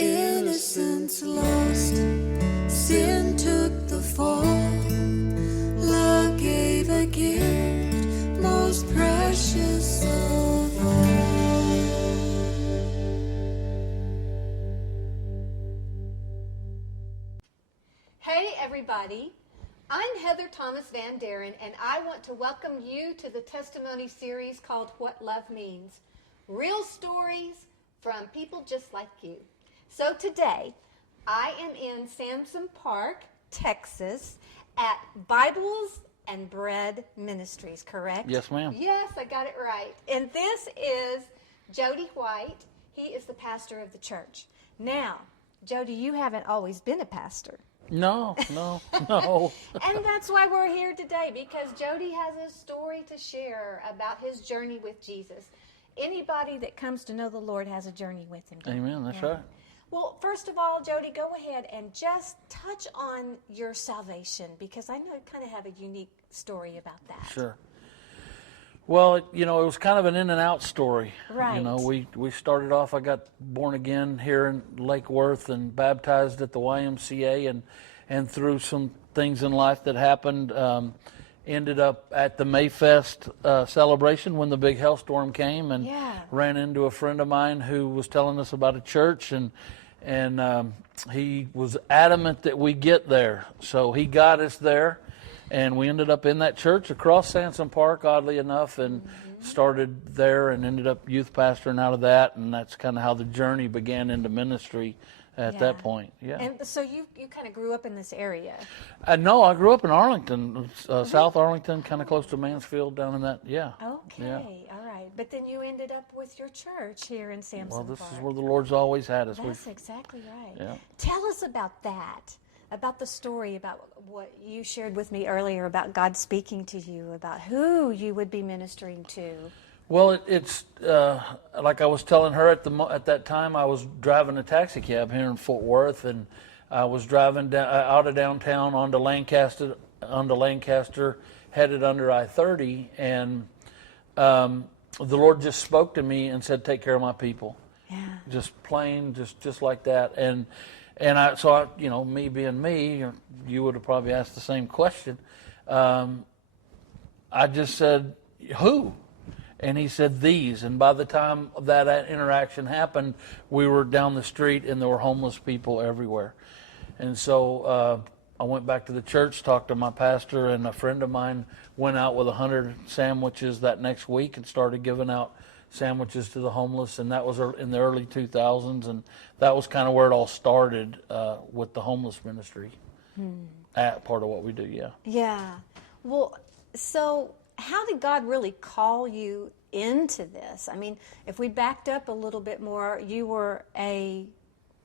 innocence lost, sin took the fall, love gave a gift most precious of all. Hey everybody, I'm Heather Thomas Van Deren, and I want to welcome you to the testimony series called What Love Means. Real stories from people just like you. So today, I am in Samson Park, Texas, at Bibles and Bread Ministries, correct? Yes, ma'am. Yes, I got it right. And this is Jody White. He is the pastor of the church. Now, Jody, you haven't always been a pastor. No. And that's why we're here today, because Jody has a story to share about his journey with Jesus. Anybody that comes to know the Lord has a journey with him. Amen, that's right. Well, first of all, Jody, go ahead and just touch on your salvation, because I know you kind of have a unique story about that. Sure. Well, it was kind of an in and out story. Right. We started off, I got born again here in Lake Worth and baptized at the YMCA, and through some things in life that happened, ended up at the Mayfest celebration when the big hailstorm came, and ran into a friend of mine who was telling us about a church, and he was adamant that we get there. So he got us there, and we ended up in that church across Samson Park, oddly enough, and started there and ended up youth pastoring out of that, and that's kind of how the journey began into ministry at that point. Yeah. And so you kind of grew up in this area. No, I grew up in Arlington, South Arlington, kind of close to Mansfield, down in that, Okay, all right. But then you ended up with your church here in Samson Park. Well, this is where the Lord's always had us. That's exactly right. Yeah. Tell us about that, about the story, about what you shared with me earlier about God speaking to you, about who you would be ministering to. Well, it's like I was telling her at that time. I was driving a taxi cab here in Fort Worth, and I was driving out of downtown onto Lancaster, headed under I-30, and the Lord just spoke to me and said, "Take care of my people." Yeah. Just plain, just like that, and I, me being me, you would have probably asked the same question. I just said, "Who?" And he said, "These." And by the time that interaction happened, we were down the street and there were homeless people everywhere. And so I went back to the church, talked to my pastor, and a friend of mine went out with 100 sandwiches that next week and started giving out sandwiches to the homeless. And that was in the early 2000s. And that was kind of where it all started with the homeless ministry. Part of what we do, yeah. Yeah. Well, so how did God really call you into this? I mean, if we backed up a little bit more, you were a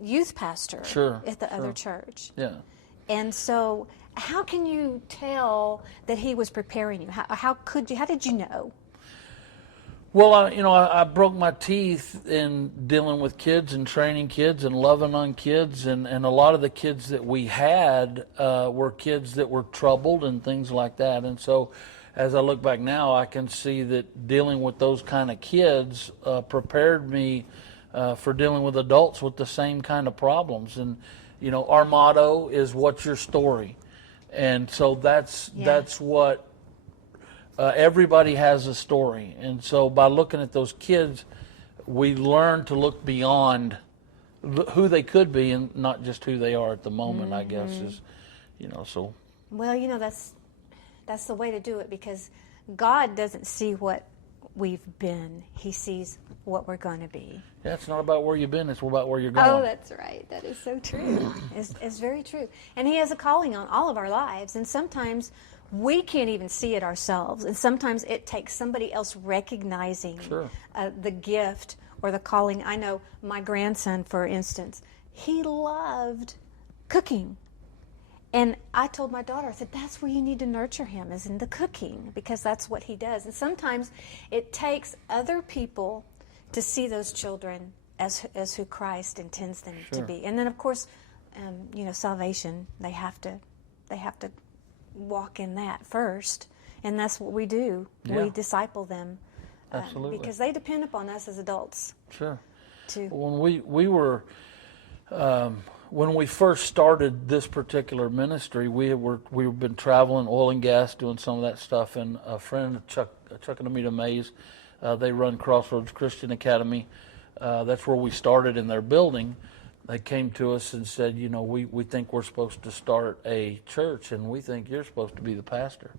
youth pastor at the other church. Yeah. And so how can you tell that he was preparing you? How did you know? Well, I broke my teeth in dealing with kids and training kids and loving on kids, and a lot of the kids that we had were kids that were troubled and things like that. And so as I look back now, I can see that dealing with those kind of kids prepared me for dealing with adults with the same kind of problems. And, our motto is, "What's your story?" And so that's what everybody has a story. And so by looking at those kids, we learn to look beyond who they could be and not just who they are at the moment, I guess, is, so. Well, that's the way to do it, because God doesn't see what we've been. He sees what we're going to be. Yeah, it's not about where you've been, it's about where you're going. Oh, that's right. That is so true. It's very true. And he has a calling on all of our lives, and sometimes we can't even see it ourselves, and sometimes it takes somebody else recognizing the gift or the calling. I know my grandson, for instance, he loved cooking. And I told my daughter, I said, that's where you need to nurture him, is in the cooking, because that's what he does. And sometimes it takes other people to see those children as who Christ intends them to be. And then, of course, salvation, they have to walk in that first. And that's what we do. Yeah. We disciple them. Absolutely. Because they depend upon us as adults. Sure. Too. When we were When we first started this particular ministry, we've been traveling oil and gas, doing some of that stuff, and a friend, Chuck and Amita Mays, they run Crossroads Christian Academy. That's where we started in their building. They came to us and said, we think we're supposed to start a church, and we think you're supposed to be the pastor.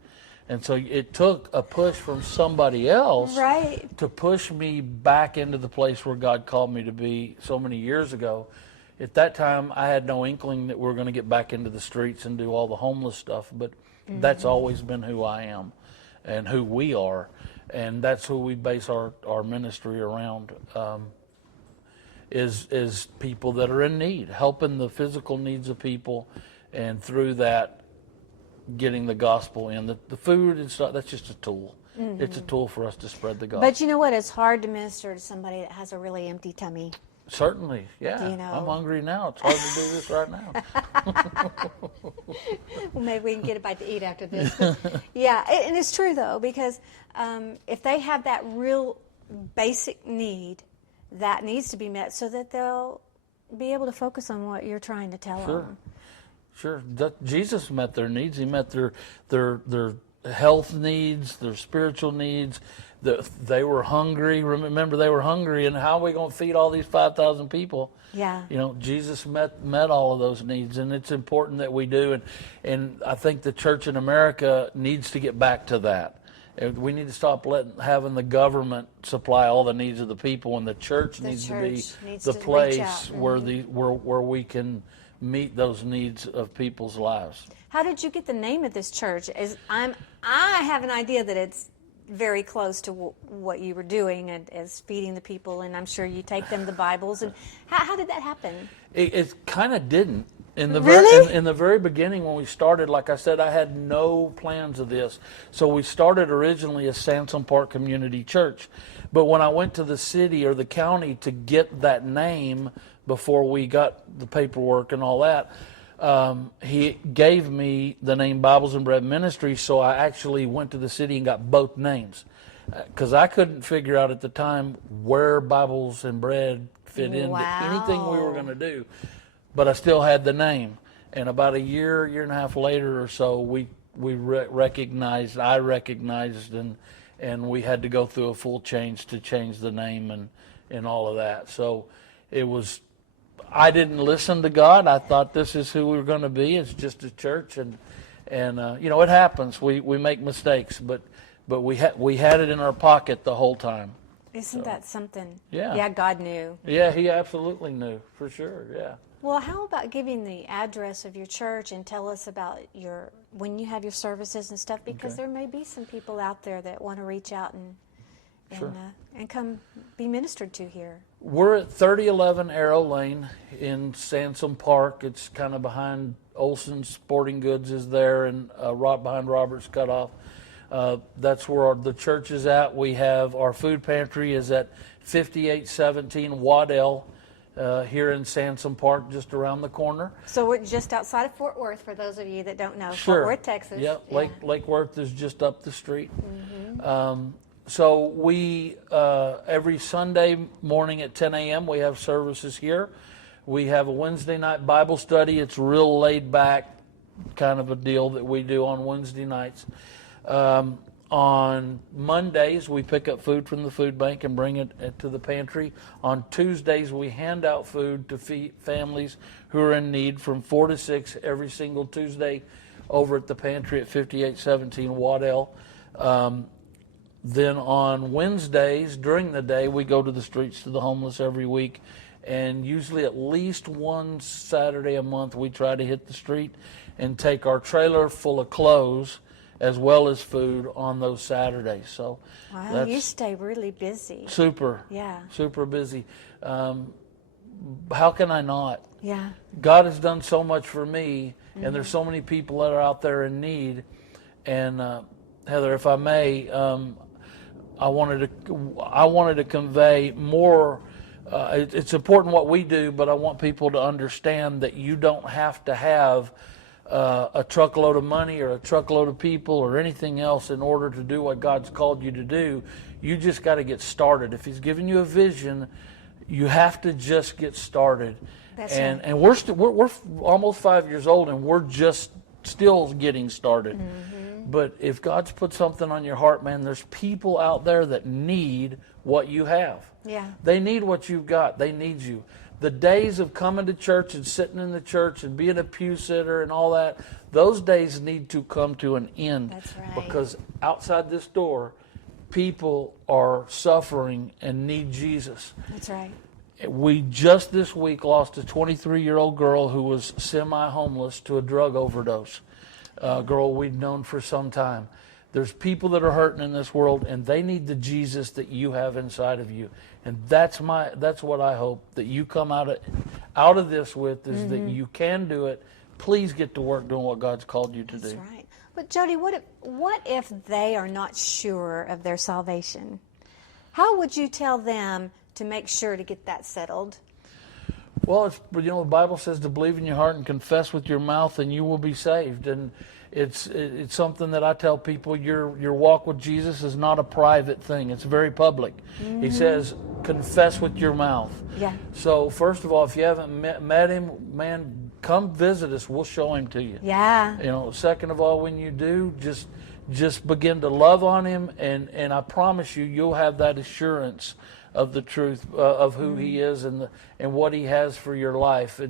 And so it took a push from somebody else to push me back into the place where God called me to be so many years ago. At that time, I had no inkling that we were going to get back into the streets and do all the homeless stuff, but that's always been who I am and who we are, and that's who we base our ministry around, is people that are in need, helping the physical needs of people, and through that, getting the gospel in. The food and stuff, that's just a tool. It's a tool for us to spread the gospel. But you know what? It's hard to minister to somebody that has a really empty tummy. Certainly, yeah. I'm hungry now. It's hard to do this right now. Well, maybe we can get a bite to eat after this. But, yeah, and it's true, though, because if they have that real basic need, that needs to be met so that they'll be able to focus on what you're trying to tell them. Sure. Jesus met their needs. He met their health needs, their spiritual needs. They were hungry. Remember, they were hungry, and how are we going to feed all these 5,000 people? Yeah. Jesus met all of those needs, and it's important that we do. And I think the church in America needs to get back to that. We need to stop having the government supply all the needs of the people, and the church needs to be the place where we can meet those needs of people's lives. How did you get the name of this church? I have an idea that it's very close to what you were doing as feeding the people, and I'm sure you take them the Bibles. And how did that happen? It kind of didn't. In the very beginning when we started, like I said, I had no plans of this. So we started originally as Sansom Park Community Church. But when I went to the city or the county to get that name before we got the paperwork and all that, he gave me the name Bibles and Bread Ministry, so I actually went to the city and got both names. Because I couldn't figure out at the time where Bibles and Bread fit into anything we were going to do. But I still had the name. And about a year and a half later or so, I recognized, and we had to go through a full change to change the name and all of that. So I didn't listen to God. I thought this is who we were going to be. It's just a church, and it happens. We make mistakes, but we had it in our pocket the whole time. Isn't that something? Yeah. Yeah, God knew. Yeah, He absolutely knew, for sure, yeah. Well, how about giving the address of your church and tell us about when you have your services and stuff, because there may be some people out there that want to reach out and come be ministered to here. We're at 3011 Arrow Lane in Sansom Park. It's kind of behind Olson's Sporting Goods is there, and behind Robert's Cutoff. That's where the church is at. We have our food pantry is at 5817 Waddell. Here in Sansom Park, just around the corner. So we're just outside of Fort Worth, for those of you that don't know. Sure. Fort Worth, Texas. Yep, yeah. Lake Worth is just up the street. So we, every Sunday morning at 10 a.m., we have services here. We have a Wednesday night Bible study. It's real laid back kind of a deal that we do on Wednesday nights. On Mondays, we pick up food from the food bank and bring it to the pantry. On Tuesdays, we hand out food to families who are in need from 4 to 6 every single Tuesday over at the pantry at 5817 Waddell. Then on Wednesdays, during the day, we go to the streets to the homeless every week. And usually at least one Saturday a month, we try to hit the street and take our trailer full of clothes as well as food on those Saturdays. So wow, you stay really busy. Super. Yeah. Super busy. How can I not? Yeah. God has done so much for me, and there's so many people that are out there in need. And Heather, if I may, I wanted to convey more. It's important what we do, but I want people to understand that you don't have to have a truckload of money or a truckload of people or anything else in order to do what God's called you to do. You just got to get started. If He's given you a vision, you have to just get started. That's and right. and we're almost 5 years old, and we're just still getting started. But if God's put something on your heart, man, there's people out there that need what you have. Yeah. They need what you've got. They need you. The days of coming to church and sitting in the church and being a pew sitter and all that, those days need to come to an end. That's right. Because outside this door, people are suffering and need Jesus. That's right. We just this week lost a 23-year-old girl who was semi-homeless to a drug overdose. A girl we'd known for some time. There's people that are hurting in this world, and they need the Jesus that you have inside of you. And that's what I hope that you come out of this with, is that you can do it. Please get to work doing what God's called you to do. That's right. But Jody, what if they are not sure of their salvation? How would you tell them to make sure to get that settled? Well, the Bible says to believe in your heart and confess with your mouth, and you will be saved. And it's something that I tell people: your walk with Jesus is not a private thing; it's very public. He says, confess with your mouth. Yeah. So first of all, if you haven't met him, man, come visit us. We'll show him to you. Yeah. Second of all, when you do, just begin to love on him, and I promise you'll have that assurance of the truth of who he is and what he has for your life.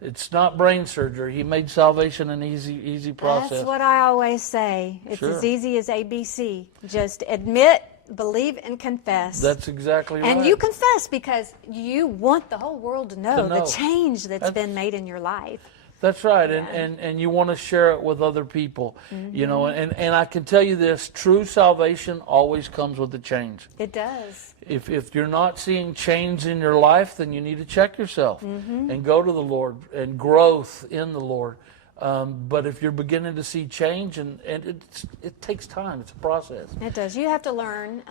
It's not brain surgery. He made salvation an easy process. That's what I always say. It's Sure. as easy as ABC. Just admit, believe, and confess. That's exactly right. And you confess because you want the whole world to know the change that's been made in your life. That's right, Yeah. and you want to share it with other people, and I can tell you this: true salvation always comes with a change. It does. If you're not seeing change in your life, then you need to check yourself and go to the Lord and growth in the Lord. But if you're beginning to see change, and it takes time, it's a process. It does. You have to learn.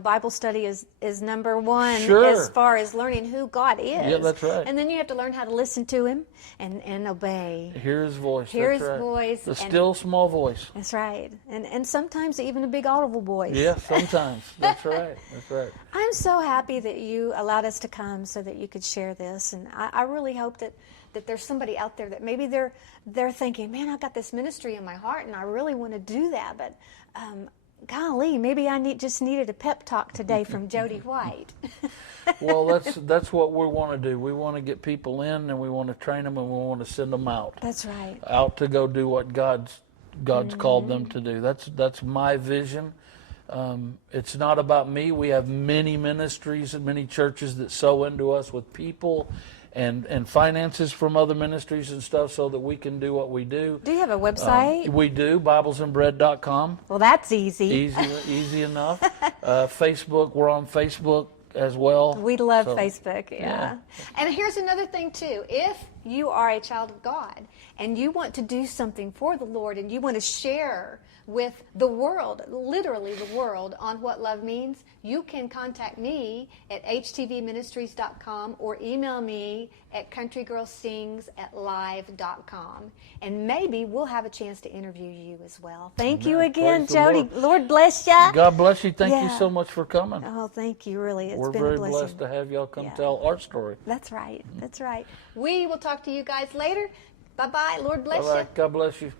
Bible study is number one Sure. as far as learning who God is. Yeah, that's right. And then you have to learn how to listen to Him and obey. Hear His voice. Hear that's His right. voice. The still small voice. That's right. And sometimes even a big audible voice. Yeah, sometimes. That's right. That's right. I'm so happy that you allowed us to come so that you could share this. And I really hope that there's somebody out there that maybe they're thinking, man, I've got this ministry in my heart and I really want to do that, but golly, maybe I just needed a pep talk today from Jody White. Well, that's what we want to do. We want to get people in, and we want to train them, and we want to send them out. That's right. Out to go do what God's called them to do. That's my vision. It's not about me. We have many ministries and many churches that sow into us with people and finances from other ministries and stuff so that we can do what we do. Do you have a website? We do, biblesandbread.com. Well, that's easy. Easy enough. Facebook, we're on Facebook as well. We love So, Facebook, yeah. And here's another thing, too. If you are a child of God and you want to do something for the Lord and you want to share with the world, literally the world, on what love means, you can contact me at htvministries.com or email me at countrygirlsings@live.com. And maybe we'll have a chance to interview you as well. Thank you again, Praise the Jody. Lord. Lord bless you. God bless you. Thank you Yeah. so much for coming. Oh, thank you, really. It's We're been very a blessing. blessed to have y'all come Yeah. tell our story. That's right. That's right. We will talk to you guys later. Bye-bye. Lord bless you. Bye-bye. God bless you.